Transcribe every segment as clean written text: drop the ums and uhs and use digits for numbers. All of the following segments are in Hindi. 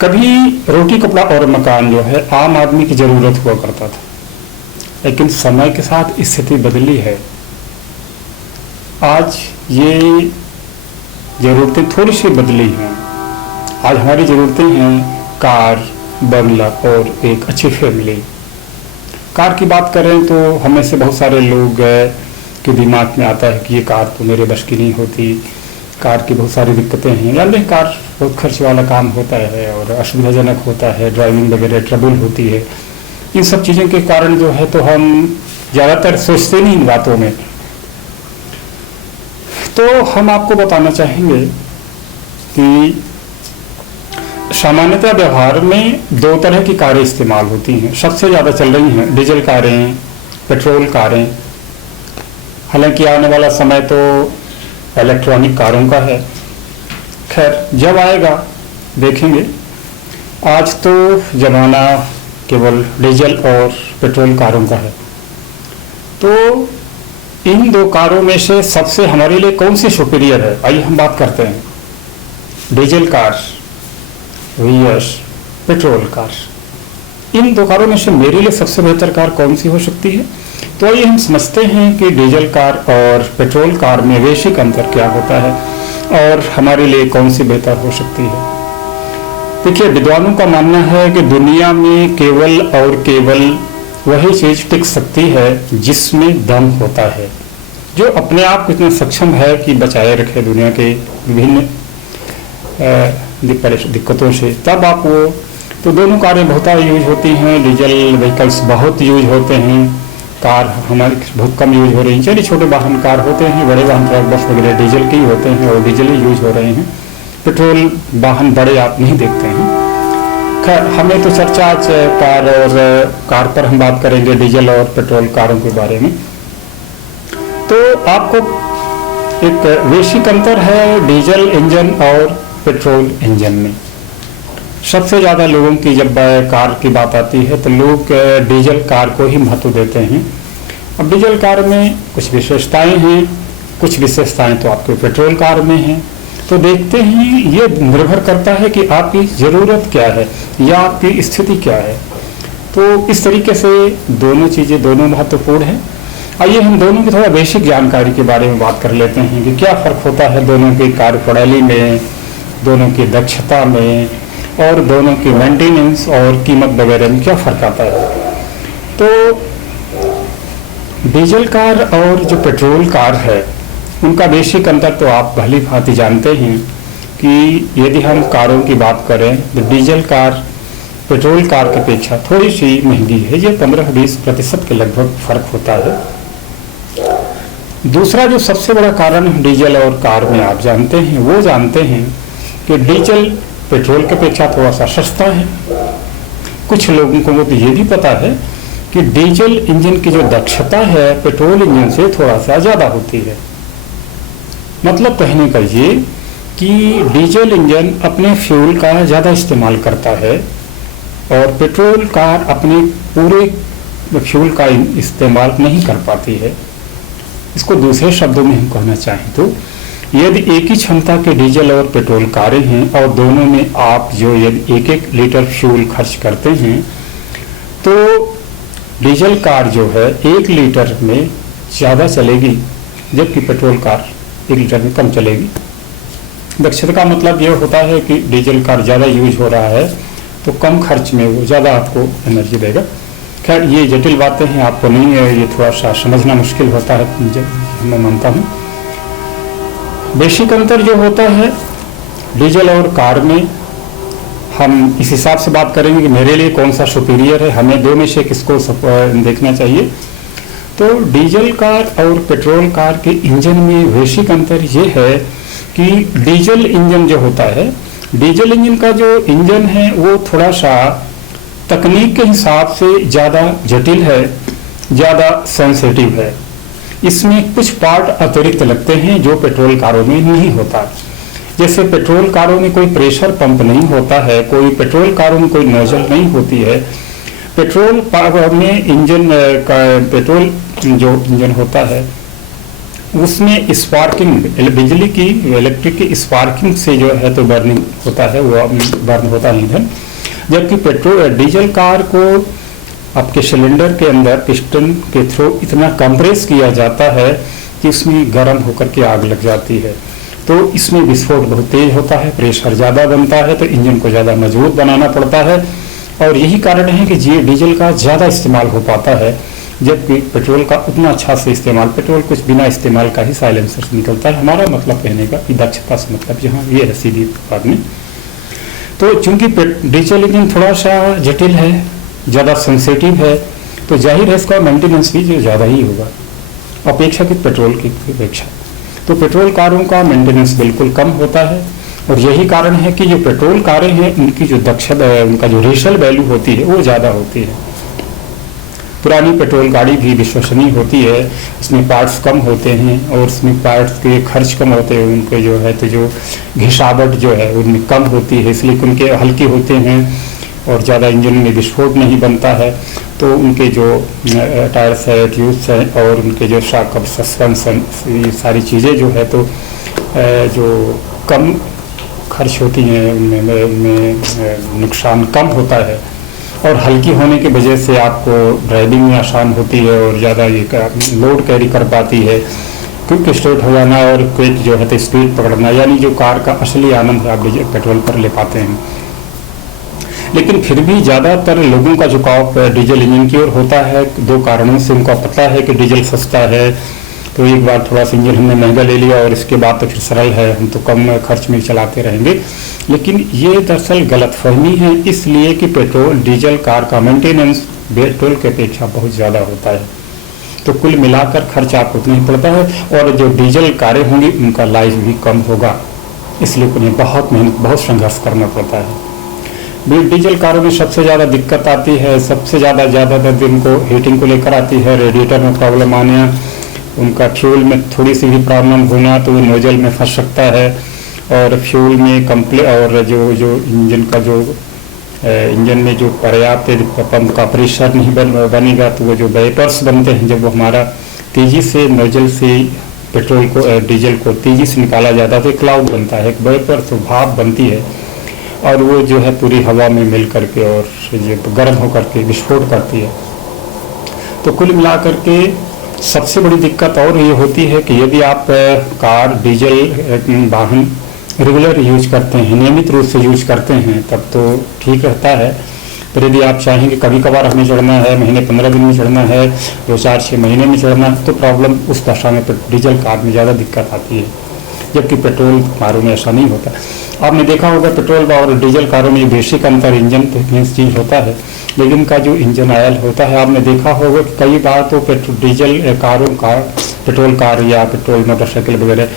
कभी रोटी कपड़ा और मकान जो है आम आदमी की ज़रूरत हुआ करता था, लेकिन समय के साथ स्थिति बदली है। आज ये ज़रूरतें थोड़ी सी बदली हैं। आज हमारी ज़रूरतें हैं कार, बंगला और एक अच्छी फैमिली। कार की बात करें तो हमें से बहुत सारे लोग के दिमाग में आता है कि ये कार तो मेरे बस की नहीं होती, कार की बहुत सारी दिक्कतें हैं, यानी कार बहुत खर्च वाला काम होता है और असुविधाजनक होता है, ड्राइविंग वगैरह ट्रबल होती है। इन सब चीज़ों के कारण जो है तो हम ज़्यादातर सोचते नहीं इन बातों में। तो हम आपको बताना चाहेंगे कि सामान्यतः व्यवहार में दो तरह की कारें इस्तेमाल होती हैं। सबसे ज़्यादा चल रही हैं डीजल कारें, पेट्रोल कारें। हालांकि आने वाला समय तो इलेक्ट्रॉनिक कारों का है। खैर, जब आएगा देखेंगे। आज तो ज़माना केवल डीजल और पेट्रोल कारों का है। तो इन दो कारों में से सबसे हमारे लिए कौन सी सुपीरियर है, आइए हम बात करते हैं। Diesel car vs petrol car. इन दो कारों में से मेरे लिए सबसे बेहतर कार कौन सी हो सकती है? तो आइए हम समझते हैं कि डीजल कार और पेट्रोल कार में वैश्विक अंतर क्या होता है और हमारे लिए कौन सी बेहतर हो सकती है। देखिए, विद्वानों का मानना है कि दुनिया में केवल और केवल वही चीज़ टिक सकती है जिसमें दम होता है, जो अपने आप को इतना सक्षम है कि बचाए रखे दुनिया के विभिन्न दिक्कतों से। तब आप वो तो दोनों कारें बहुत यूज होती हैं। डीजल व्हीकल्स बहुत यूज होते हैं, कार हमारी बहुत कम यूज हो रही हैं। चलिए, छोटे वाहन कार होते हैं, बड़े वाहन ट्रक बस वगैरह डीजल के ही होते हैं और डीजल ही यूज हो रहे हैं। पेट्रोल वाहन बड़े आप नहीं देखते हैं। खैर, हमें तो चर्चा आज कार पर हम बात करेंगे, डीजल और पेट्रोल कारों के बारे में। तो आपको एक वैश्विक अंतर है डीजल इंजन और पेट्रोल इंजन में। सबसे ज़्यादा लोगों की जब कार की बात आती है तो लोग डीजल कार को ही महत्व देते हैं। अब डीजल कार में कुछ विशेषताएं हैं, कुछ विशेषताएं तो आपके पेट्रोल कार में हैं। तो देखते हैं, ये निर्भर करता है कि आपकी ज़रूरत क्या है या आपकी स्थिति क्या है। तो इस तरीके से दोनों चीज़ें दोनों महत्वपूर्ण हैं। आइए हम दोनों की थोड़ा बेसिक जानकारी के बारे में बात कर लेते हैं कि क्या फ़र्क होता है दोनों की कार्यप्रणाली में, दोनों की दक्षता में और दोनों की मेंटेनेंस और कीमत वगैरह में क्या फ़र्क आता है। तो डीजल कार और जो पेट्रोल कार है उनका बेसिक अंतर तो आप भली भांति जानते हैं कि यदि हम कारों की बात करें तो डीजल कार पेट्रोल कार की अपेक्षा थोड़ी सी महंगी है। ये 15-20% के लगभग फ़र्क होता है। दूसरा जो सबसे बड़ा कारण डीजल और कार में आप जानते हैं, वो जानते हैं कि डीजल पेट्रोल की अपेक्षा थोड़ा सा सस्ता है। कुछ लोगों को तो ये भी पता है कि डीजल इंजन की जो दक्षता है पेट्रोल इंजन से थोड़ा सा ज़्यादा होती है। मतलब कहने का ये कि डीजल इंजन अपने फ्यूल का ज़्यादा इस्तेमाल करता है और पेट्रोल कार अपने पूरे फ्यूल का इस्तेमाल नहीं कर पाती है। इसको दूसरे शब्दों में हम कहना चाहें तो यदि एक ही क्षमता के डीजल और पेट्रोल कारें हैं और दोनों में आप जो यदि 1-1 लीटर फ्यूल खर्च करते हैं तो डीजल कार जो है 1 लीटर में ज़्यादा चलेगी, जबकि पेट्रोल कार 1 लीटर में कम चलेगी। दक्षता का मतलब ये होता है कि डीजल कार ज़्यादा यूज हो रहा है तो कम खर्च में वो ज़्यादा आपको एनर्जी देगा। खैर, ये जटिल बातें हैं, आपको नहीं है, ये थोड़ा सा समझना मुश्किल होता है, मैं मानता हूँ। बेसिक अंतर जो होता है डीजल और कार में, हम इस हिसाब से बात करेंगे कि मेरे लिए कौन सा सुपीरियर है, हमें दो में से किसको देखना चाहिए। तो डीजल कार और पेट्रोल कार के इंजन में वैश्विक अंतर ये है कि डीजल इंजन जो होता है, डीजल इंजन का जो इंजन है वो थोड़ा सा तकनीक के हिसाब से ज़्यादा जटिल है, ज़्यादा सेंसिटिव है। इसमें कुछ पार्ट अतिरिक्त लगते हैं जो पेट्रोल कारों में नहीं होता। जैसे पेट्रोल कारों में कोई प्रेशर पंप नहीं होता है, कोई पेट्रोल कारों में कोई नोजल नहीं होती है। पेट्रोल में इंजन का पेट्रोल जो इंजन होता है उसमें स्पार्किंग, बिजली की, इलेक्ट्रिक की स्पार्किंग से जो है तो बर्निंग होता है, वो बर्न होता है ईंधन। जबकि डीजल कार को आपके सिलेंडर के अंदर पिस्टन के थ्रू इतना कंप्रेस किया जाता है कि उसमें गर्म होकर के आग लग जाती है। तो इसमें विस्फोट बहुत तेज होता है, प्रेशर ज़्यादा बनता है, तो इंजन को ज़्यादा मजबूत बनाना पड़ता है। और यही कारण है कि डीजल का ज़्यादा इस्तेमाल हो पाता है, जबकि पेट्रोल का उतना अच्छा से इस्तेमाल, पेट्रोल कुछ बिना इस्तेमाल का ही साइलेंसर से निकलता है। हमारा मतलब कहने का दक्षता से मतलब यहाँ ये है सीधी बात में। तो चूंकि डीजल इंजन थोड़ा सा जटिल है, ज़्यादा सेंसिटिव है, तो जाहिर है इसका मेंटेनेंस भी जो ज़्यादा ही होगा अपेक्षाकृत पेट्रोल की अपेक्षा। तो पेट्रोल कारों का मेंटेनेंस बिल्कुल कम होता है, और यही कारण है कि जो पेट्रोल कारें हैं उनकी जो दक्षता, उनका जो रेशल वैल्यू होती है वो ज़्यादा होती है। पुरानी पेट्रोल गाड़ी भी विश्वसनीय होती है, इसमें पार्ट्स कम होते हैं और इसमें पार्ट्स के खर्च कम होते हैं, उनके जो है तो जो घिसावट जो है उनमें कम होती है, इसलिए उनके हल्के होते हैं और ज़्यादा इंजन में विस्फोट नहीं बनता है। तो उनके जो टायर्स है, ट्यूब्स हैं और उनके जो शॉक सस्पेंशन, ये सारी चीज़ें जो है तो जो कम खर्च होती हैं, उनमें नुकसान कम होता है। और हल्की होने की वजह से आपको ड्राइविंग में आसान होती है और ज़्यादा ये लोड कैरी कर पाती है, क्विक स्टार्ट हो जाना और क्विक जो है तो स्पीड पकड़ना, यानी जो कार का असली आनंद आप पेट्रोल पर ले पाते हैं। लेकिन फिर भी ज़्यादातर लोगों का झुकाव डीजल इंजन की ओर होता है। दो कारणों से उनको पता है कि डीजल सस्ता है, तो एक बार थोड़ा सा इंजन हमने महंगा ले लिया और इसके बाद तो फिर सरल है, हम तो कम खर्च में चलाते रहेंगे। लेकिन ये दरअसल गलतफहमी है, इसलिए कि पेट्रोल डीजल कार का मेंटेनेंस पेट्रोल की अपेक्षा बहुत ज़्यादा होता है। तो कुल मिलाकर खर्च आपको उतना ही पड़ता है, और जो डीजल कारें होंगी उनका लाइफ भी कम होगा, इसलिए उन्हें बहुत मेहनत, बहुत संघर्ष करना पड़ता है। डीजल कारों में सबसे ज़्यादा दिक्कत आती है, सबसे ज़्यादातर उनको हीटिंग को लेकर आती है, रेडिएटर में प्रॉब्लम आने, उनका फ्यूल में थोड़ी सी भी प्रॉब्लम होना तो वो नोजल में फंस सकता है, और फ्यूल में और जो इंजन का जो इंजन में जो पर्याप्त पंप का प्रेशर नहीं बनेगा, तो वो जो वेपर्स बनते हैं, जब वो हमारा तेज़ी से नोजल से पेट्रोल को डीजल को तेज़ी से निकाला जाता है तो एक क्लाउड बनता है, एक वेपर तो भाप बनती है, और वो जो है पूरी हवा में मिल करके और गर्म होकर के विस्फोट करती है। तो कुल मिलाकर के सबसे बड़ी दिक्कत और ये होती है कि यदि आप कार डीजल वाहन रेगुलर यूज करते हैं, नियमित रूप से यूज करते हैं, तब तो ठीक रहता है। पर यदि आप चाहेंगे कभी कभार हमें चढ़ना है, महीने 15 दिन में चढ़ना है, 2-4-6 महीने में चढ़ना, तो प्रॉब्लम उस दशा में डीजल कार में ज़्यादा दिक्कत आती है, जबकि पेट्रोल कारों में ऐसा नहीं होता। आपने देखा होगा पेट्रोल और डीजल कारों में बेसिक अंतर इंजन चीज़ होता है, लेकिन का जो इंजन ऑयल होता है, आपने देखा होगा कि कई बार तो डीजल कारों का, पेट्रोल कार या पेट्रोल मोटरसाइकिल वगैरह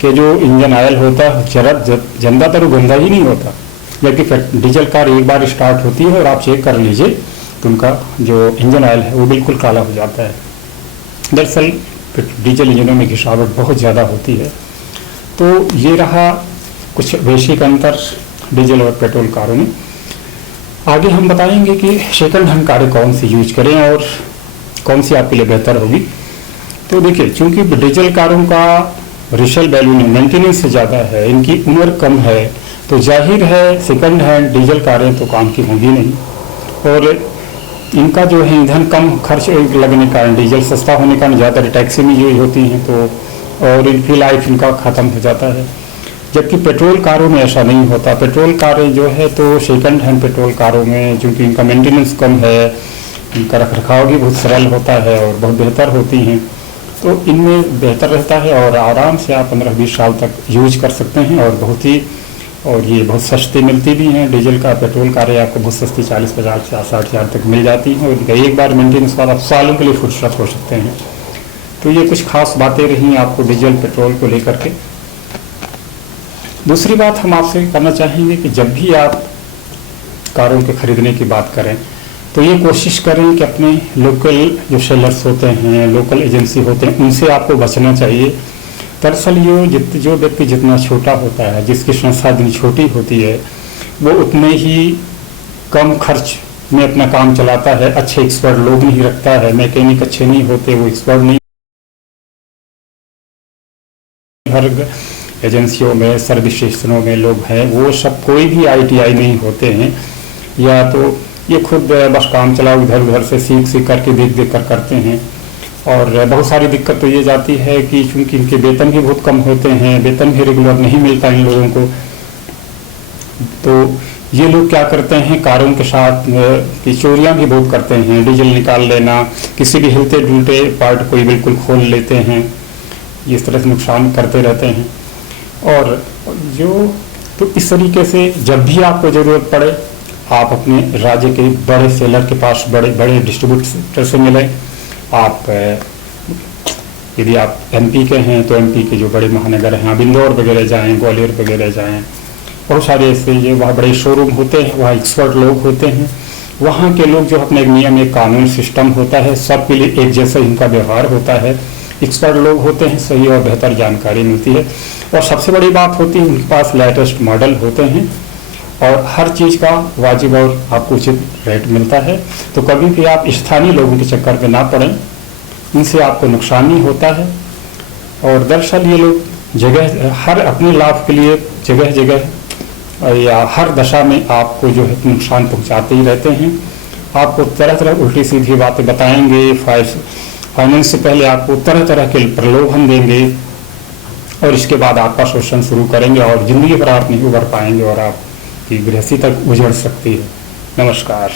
के जो इंजन ऑयल होता है ज़्यादातर वो गंदा ही नहीं होता, जबकि डीजल कार एक बार स्टार्ट होती है और आप चेक कर लीजिए तो उनका जो इंजन ऑयल है वो बिल्कुल काला हो जाता है। दरअसल डीजल इंजनों में घिसावट बहुत ज़्यादा होती है। तो ये रहा कुछ बेसिक अंतर डीजल और पेट्रोल कारों में। आगे हम बताएंगे कि सेकंड हैंड कारें कौन सी यूज करें और कौन सी आपके लिए बेहतर होगी। तो देखिए, चूंकि डीजल कारों का रिसेल वैल्यू मेंटेनेंस से ज़्यादा है, इनकी उम्र कम है, तो जाहिर है सेकंड हैंड डीजल कारें तो काम की होंगी नहीं, और इनका जो है ईंधन कम खर्च लगने के कारण, डीजल सस्ता होने के कारण ज़्यादातर टैक्सी में यूज होती हैं, तो और इनकी लाइफ इनका ख़त्म हो जाता है। जबकि पेट्रोल कारों में ऐसा नहीं होता। पेट्रोल कारें जो है तो सेकंड हैंड पेट्रोल कारों में चूँकि इनका मेंटेनेंस कम है, इनका रखरखाव भी बहुत सरल होता है और बहुत बेहतर होती हैं, तो इनमें बेहतर रहता है और आराम से आप 15-20 साल तक यूज कर सकते हैं, और ये बहुत सस्ती मिलती भी हैं। डीजल का पेट्रोल कारें आपको बहुत सस्ती 40,000-60,000 तक मिल जाती हैं, और इनका एक बार मेंटेनेंस बाद आप सालों के लिए फुर्सत हो सकते हैं। तो ये कुछ खास बातें रही आपको डीजल पेट्रोल को लेकर के। दूसरी बात हम आपसे करना चाहेंगे कि जब भी आप कारों के खरीदने की बात करें तो ये कोशिश करें कि अपने लोकल जो सेलर्स होते हैं, लोकल एजेंसी होते हैं, उनसे आपको बचना चाहिए। दरअसल जो व्यक्ति जितना छोटा होता है, जिसकी संसाधन छोटी होती है, वो उतने ही कम खर्च में अपना काम चलाता है, अच्छे एक्सपर्ट लोग नहीं रखता है, मैकेनिक अच्छे नहीं होते, वो एक्सपर्ट नहीं हर एजेंसियों में, सर्विस स्टेशनों में लोग हैं, वो सब कोई भी ITI नहीं होते हैं, या तो ये खुद बस काम चलाओ इधर उधर से सीख करके देख कर करते हैं। और बहुत सारी दिक्कत तो ये जाती है कि चूंकि इनके वेतन भी बहुत कम होते हैं, वेतन भी रेगुलर नहीं मिलता इन लोगों को, तो ये लोग क्या करते हैं, कारों के साथ की चोरियां भी बहुत करते हैं, डीजल निकाल लेना, किसी भी हिलते डुलते पार्ट को बिल्कुल खोल लेते हैं, इस तरह से नुकसान करते रहते हैं। और तो इस तरीके से जब भी आपको ज़रूरत पड़े, आप अपने राज्य के बड़े सेलर के पास, बड़े बड़े डिस्ट्रीब्यूटर से मिलें। आप यदि आप MP के हैं तो MP के जो बड़े महानगर हैं, आप इंदौर वगैरह जाएं, ग्वालियर वगैरह जाएं, बहुत सारे ऐसे ये वहाँ बड़े शोरूम होते हैं, वहाँ एक्सपर्ट लोग होते हैं, वहाँ के लोग जो अपने एक नियम, एक कानून सिस्टम होता है, सबके लिए एक जैसा इनका व्यवहार होता है, एक्सपर्ट लोग होते हैं, सही और बेहतर जानकारी मिलती है। और सबसे बड़ी बात होती है उनके पास लेटेस्ट मॉडल होते हैं और हर चीज़ का वाजिब और आपको उचित रेट मिलता है। तो कभी भी आप स्थानीय लोगों के चक्कर में ना पड़ें, इनसे आपको नुकसान ही होता है। और दरअसल ये लोग जगह हर अपने लाभ के लिए जगह जगह या हर दशा में आपको जो है नुकसान पहुंचाते ही रहते हैं। आपको तरह तरह उल्टी सीधी बातें बताएंगे, फाइनेंस से पहले आपको तरह तरह के प्रलोभन देंगे और इसके बाद आपका शोषण शुरू करेंगे और ज़िंदगी भर आप नहीं उभर पाएंगे और आपकी गृहस्थी तक उजड़ सकती है। नमस्कार।